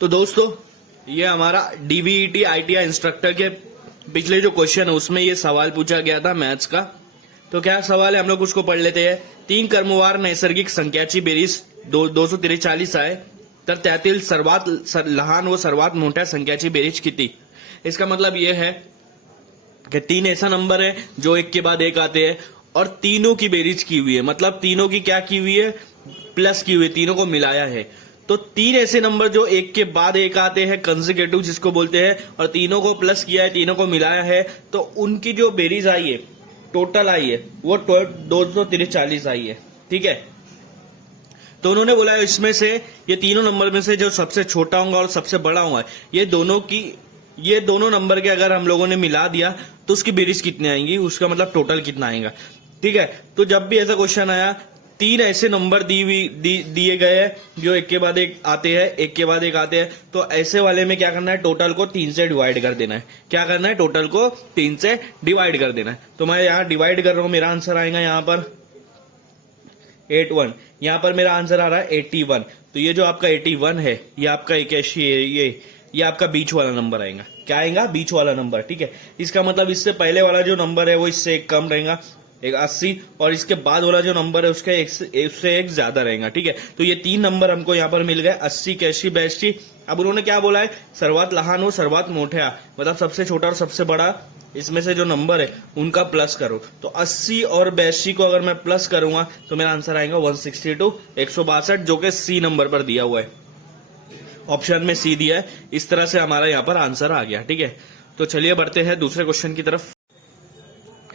तो दोस्तों ये हमारा डीवीईटी आईटीआई इंस्ट्रक्टर के पिछले जो क्वेश्चन है उसमें ये सवाल पूछा गया था मैथ्स का। तो क्या सवाल है हम लोग उसको पढ़ लेते हैं। 3 क्रमवार नैसर्गिक संख्याची बेरीज 243 आहे तर त्यातील सर्वात लहान व सर्वात मोठ्या संख्याची बेरीज किती। इसका मतलब ये है कि 3 ऐसा नंबर है जो एक के बाद एक आते हैं और तीनों की बेरीज की हुई है, मतलब तीनों की क्या की हुई है, प्लस की हुई है, तीनों को मिलाया है। तो 3 ऐसे नंबर जो एक के बाद एक आते हैं कंसेक्यूटिव जिसको बोलते हैं, और तीनों को प्लस किया है, तीनों को मिलाया है, तो उनकी जो बेरीज आई है, टोटल आई है, वो 243 आई है। ठीक है, तो उन्होंने बोला है इसमें से ये तीनों नंबर में से जो सबसे छोटा होगा और सबसे बड़ा होगा, ये दोनों नंबर के अगर हम लोगों ने मिला दिया तो उसकी बेरीज कितनी आएंगी, उसका मतलब टोटल कितना आएगा। ठीक है, तो जब भी ऐसा क्वेश्चन आया 3 ऐसे नंबर दिए गए हैं जो एक के बाद एक आते हैं, तो ऐसे वाले में क्या करना है, टोटल को 3 से डिवाइड कर देना है। क्या करना है, टोटल को 3 से डिवाइड कर देना है। तो मैं यहाँ डिवाइड कर रहा हूं, मेरा आंसर आएगा यहाँ पर 81, यहाँ पर मेरा आंसर आ रहा है 81। तो ये जो आपका 81 है ये आपका 81 है, ये आपका बीच वाला नंबर आएगा। क्या आएगा, बीच वाला नंबर। ठीक है, इसका मतलब इससे पहले वाला जो नंबर है वो इससे एक कम रहेगा, एक 80, और इसके बाद वाला जो नंबर है उसका उससे एक ज्यादा रहेगा। ठीक है, तो ये 3 नंबर हमको यहाँ पर मिल गए, 80, 81, 82। अब उन्होंने क्या बोला है, सर्वात लहान हो सर्वात मोठ्या, मतलब सबसे छोटा और सबसे बड़ा इसमें से जो नंबर है उनका प्लस करो। तो 80 और 82 को अगर मैं प्लस करूंगा तो मेरा आंसर आएगा 162, 162, जो कि सी नंबर पर दिया हुआ है, ऑप्शन में सी दिया है। इस तरह से हमारा यहाँ पर आंसर आ गया। ठीक है, तो चलिए बढ़ते हैं दूसरे क्वेश्चन की तरफ।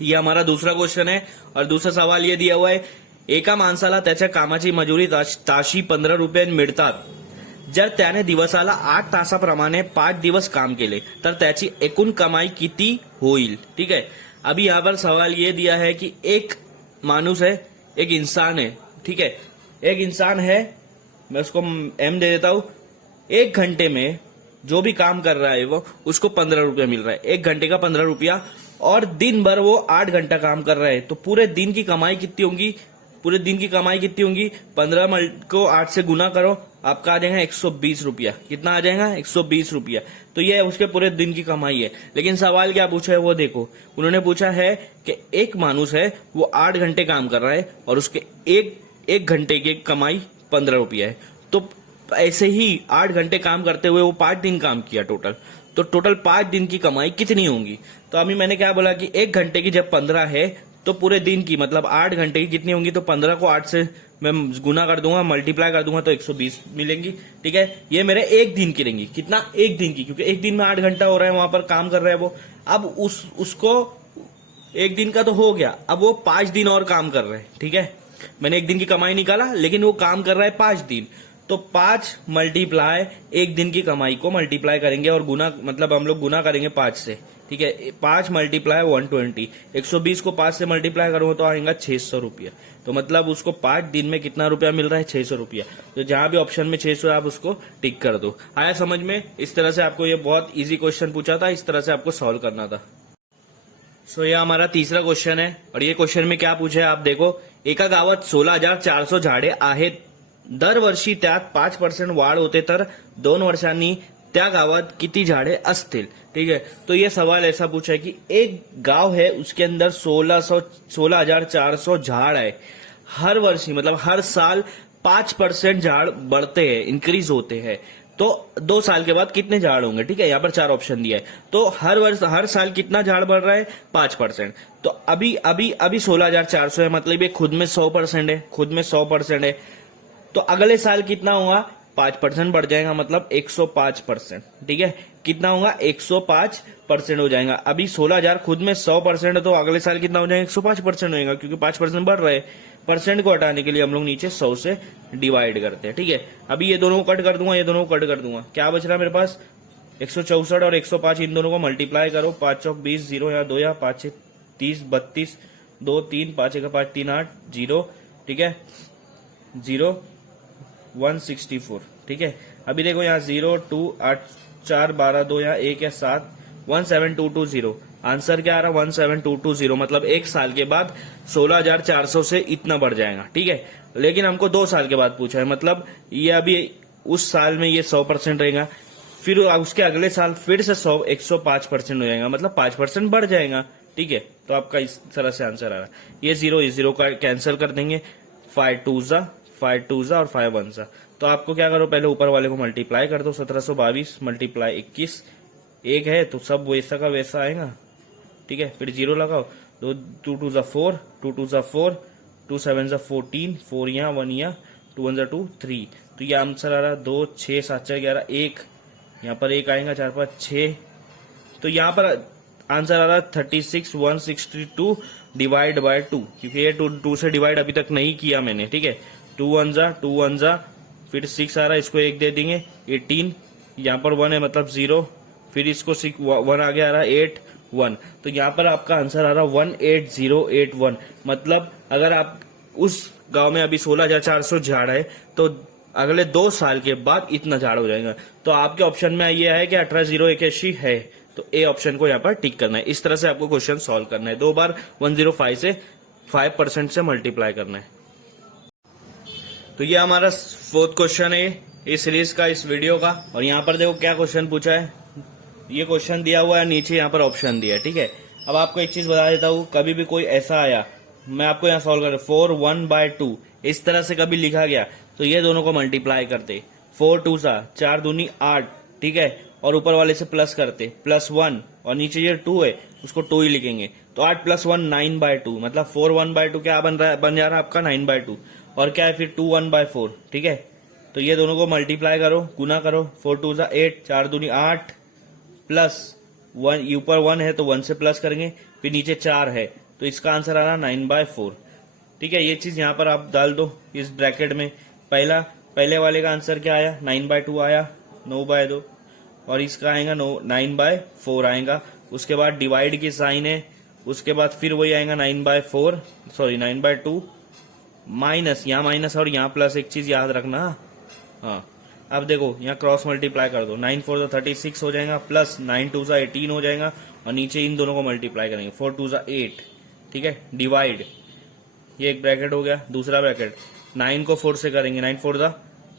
ये हमारा दूसरा क्वेश्चन है और दूसरा सवाल ये दिया हुआ है, एका माणसाला त्याच्या कामाची मजुरी ताशी 15 रुपये मिळतात, जर त्याने दिवसाला 8 तासाप्रमाणे 5 दिवस काम केले तर त्याची एकूण कमाई किती होईल। ठीक है, अभी यहाँ पर सवाल ये दिया है कि एक मानुस है, एक इंसान है। ठीक है, एक इंसान है, मैं उसको एम दे देता हूं, 1 घंटे में जो भी काम कर रहा है वो उसको 15 रुपया मिल रहा है, 1 घंटे का 15 रुपया, और दिन भर वो 8 घंटा काम कर रहा है। तो पूरे दिन की कमाई कितनी होगी, 15 को 8 से गुना करो, आपका आ जाएगा 120 रुपया। कितना आ जाएगा, 120 रुपया। तो ये उसके पूरे दिन की कमाई है। लेकिन सवाल क्या पूछा है वो देखो, उन्होंने पूछा है कि एक मानुस है वो 8 घंटे काम कर रहा है और उसके एक घंटे की कमाई 15 रुपया है। तो ऐसे ही 8 घंटे काम करते हुए वो 5 दिन काम किया टोटल, तो टोटल 5 दिन की कमाई कितनी होगी। तो अभी मैंने क्या बोला कि 1 घंटे की जब 15 है तो पूरे दिन की मतलब 8 घंटे की कितनी होंगी, तो 15 को 8 से मैं गुना कर दूंगा, मल्टीप्लाई कर दूंगा, तो 120 मिलेंगी। ठीक है, ये मेरे 1 दिन की रहेंगी। कितना, 1 दिन की, क्योंकि 1 दिन में 8 घंटा हो रहा है वहां पर काम कर रहा है वो। अब उसको 1 दिन का तो हो गया, अब वो 5 दिन और काम कर रहे हैं। ठीक है, मैंने 1 दिन की कमाई निकाला लेकिन वो काम कर रहा है 5 दिन, तो 5 मल्टीप्लाई 1 दिन की कमाई को मल्टीप्लाई करेंगे और गुना, मतलब हम लोग गुना करेंगे 5 से। ठीक है, 5 मल्टीप्लाई 120, 120 को 5 से मल्टीप्लाई करूंगा तो आएगा 600 रुपया। तो मतलब उसको 5 दिन में कितना रुपया मिल रहा है, 600 रुपया। तो जहां भी ऑप्शन में 600 है आप उसको टिक कर दो। आया समझ में। इस तरह से आपको ये बहुत इजी क्वेश्चन पूछा था, इस तरह से आपको सॉल्व करना था। सो ये हमारा तीसरा क्वेश्चन है और ये क्वेश्चन में क्या पूछा है आप देखो, एका गावात 16,400 झाडे आहेत, दरवर्षी त्यात 5% वाढ होते तर 2 वर्षांनी त्या गावात किती झाडे असतील। ठीक है, तो ये सवाल ऐसा पूछा है कि एक गांव है उसके अंदर 16,400 झाड़ है, हर वर्ष मतलब हर साल 5% झाड़ बढ़ते हैं, इंक्रीज होते हैं, तो 2 साल के बाद कितने झाड़ होंगे। ठीक है, यहाँ पर 4 ऑप्शन दिया है, तो हर साल कितना झाड़ बढ़ रहा है, 5%। तो अभी 16,400 है, मतलब ये खुद में 100% है, तो अगले साल कितना होगा, 5% बढ़ जाएगा, मतलब 105%। ठीक है, कितना होगा, 105% हो जाएगा। अभी 16,000 खुद में 100% है, तो अगले साल कितना हो जाएगा, 105% होगा, क्योंकि 5% बढ़ रहे हैं। परसेंट को हटाने के लिए हम लोग नीचे 100 से डिवाइड करते हैं। ठीक है, अभी ये दोनों को कट कर दूंगा, ये दोनों को कट कर दूंगा, क्या बच रहा है मेरे पास, 164 और 105, इन दोनों को मल्टीप्लाई करो, 5 चौक 20, 0 यहाँ 2, यहाँ 5 6 30, 32, 2 3, 5 1 5 3 8 0। ठीक है, 0 164। ठीक है, अभी देखो यहाँ 0 2 8 4 12 2, यहाँ 1 है 7, 17220। आंसर क्या आ रहा, 17220, मतलब 1 साल के बाद 16,400 से इतना बढ़ जाएगा। ठीक है, लेकिन हमको 2 साल के बाद पूछा है, मतलब ये अभी उस साल में ये 100% रहेगा, फिर उसके अगले साल फिर से 105% हो जाएगा, मतलब 5% बढ़ जाएगा। ठीक है, तो आपका इस तरह से आंसर आ रहा है। ये जीरो का कैंसिल कर देंगे, 5 2 और 5 1 तो आपको क्या करो, पहले ऊपर वाले को मल्टीप्लाई कर दो, 1722 मल्टीप्लाई 21, एक है तो सब वैसा का वैसा आएगा। ठीक है, फिर जीरो लगाओ, 2 2 4, 2 2 4, 2 7 14, 4 यहाँ 1 यहाँ, 2 1 2 3, तो ये आंसर आ रहा है 2 6 7 4 11 1, यहाँ पर एक आएगा 4 5 6, तो यहाँ पर आंसर आ रहा है 36,162 डिवाइड बाय 2, क्योंकि ये 2 से डिवाइड अभी तक नहीं किया मैंने। ठीक है, 2 1 जा, फिर 6 आ रहा है, इसको एक दे देंगे 18, यहाँ पर 1 है मतलब 0, फिर इसको 1 आगे आ रहा है 8 1, तो यहाँ पर आपका आंसर आ रहा है 18081। मतलब अगर आप उस गांव में अभी 16,400 झाड़ है तो अगले 2 साल के बाद इतना झाड़ हो जाएगा। तो आपके ऑप्शन में ये है कि 18,081 है, तो ए ऑप्शन को यहाँ पर टिक करना है। इस तरह से आपको क्वेश्चन सॉल्व करना है, 2 बार 105 से 5% से मल्टीप्लाई करना है। तो ये हमारा 4th क्वेश्चन है इस सीरीज का, इस वीडियो का। और यहाँ पर देखो क्या क्वेश्चन पूछा है, ये क्वेश्चन दिया हुआ है, नीचे यहाँ पर ऑप्शन दिया है। ठीक है, अब आपको एक चीज बता देता हूँ, कभी भी कोई ऐसा आया, मैं आपको यहाँ सॉल्व कर 4 1/2 इस तरह से कभी लिखा गया तो ये दोनों को मल्टीप्लाई करते, 4 2 4 दूनी 8, ठीक है, और ऊपर वाले से प्लस करते +1, और नीचे ये 2 है उसको 2 ही लिखेंगे, तो 8 + 1 9/2, मतलब 4 1/2 क्या बन जा रहा है आपका 9/2, और क्या है फिर 2 1/4। ठीक है, तो ये दोनों को मल्टीप्लाई करो, गुना करो, 4 2 8, 4 दूनी 8, +1, ऊपर 1 है तो 1 से प्लस करेंगे, फिर नीचे 4 है तो इसका आंसर आ रहा 9/4। ठीक है, ये चीज यहाँ पर आप डाल दो इस ब्रैकेट में। पहले वाले का आंसर क्या आया, 9/2 आया, 9/2, और इसका आएगा 9/4 आएगा। उसके बाद डिवाइड की साइन है, उसके बाद फिर वही आएगा 9/2 माइनस, यहाँ माइनस और यहाँ प्लस, एक चीज याद रखना। हाँ, अब देखो यहाँ क्रॉस मल्टीप्लाई कर दो, 9 4 36 हो जाएगा, प्लस 9 2 18 हो जाएगा, और नीचे इन दोनों को मल्टीप्लाई करेंगे, 4 2 8। ठीक है, डिवाइड, ये एक ब्रैकेट हो गया, दूसरा ब्रैकेट 9 को 4 से करेंगे, 9 4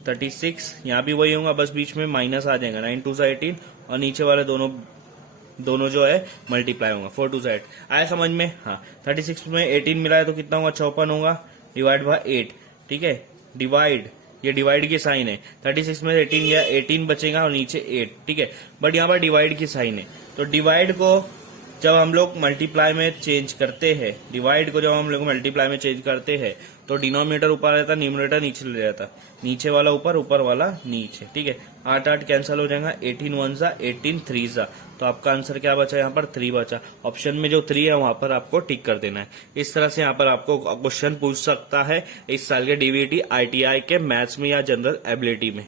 36, यहाँ भी वही होगा, बस बीच में माइनस आ जाएगा, 9 2 18, और नीचे वाले दोनों जो है मल्टीप्लाई होगा, 4 2 8। आया समझ में? हाँ, 36 में 18 मिला है तो कितना होगा, 54 होगा, डिवाइड बाय 8। ठीक है, डिवाइड, ये डिवाइड की साइन है, 36 में 18 गया, 18 बचेगा और नीचे 8। ठीक है, बट यहाँ पर डिवाइड की साइन है, तो डिवाइड को जब हम लोग मल्टीप्लाई में चेंज करते हैं, तो डिनोमिनेटर ऊपर रहता, न्यूमरेटर नीचे ले जाता, नीचे वाला ऊपर, ऊपर वाला नीचे। ठीक है, 8 8 कैंसिल हो जाएगा, 18 1 18 3 तो आपका आंसर क्या बचा, यहाँ पर 3 बचा। ऑप्शन में जो 3 है वहां पर आपको टिक कर देना है। इस तरह से यहाँ पर आपको क्वेश्चन पूछ सकता है इस साल के डीवीटी ITI के मैथ्स में या जनरल एबिलिटी में।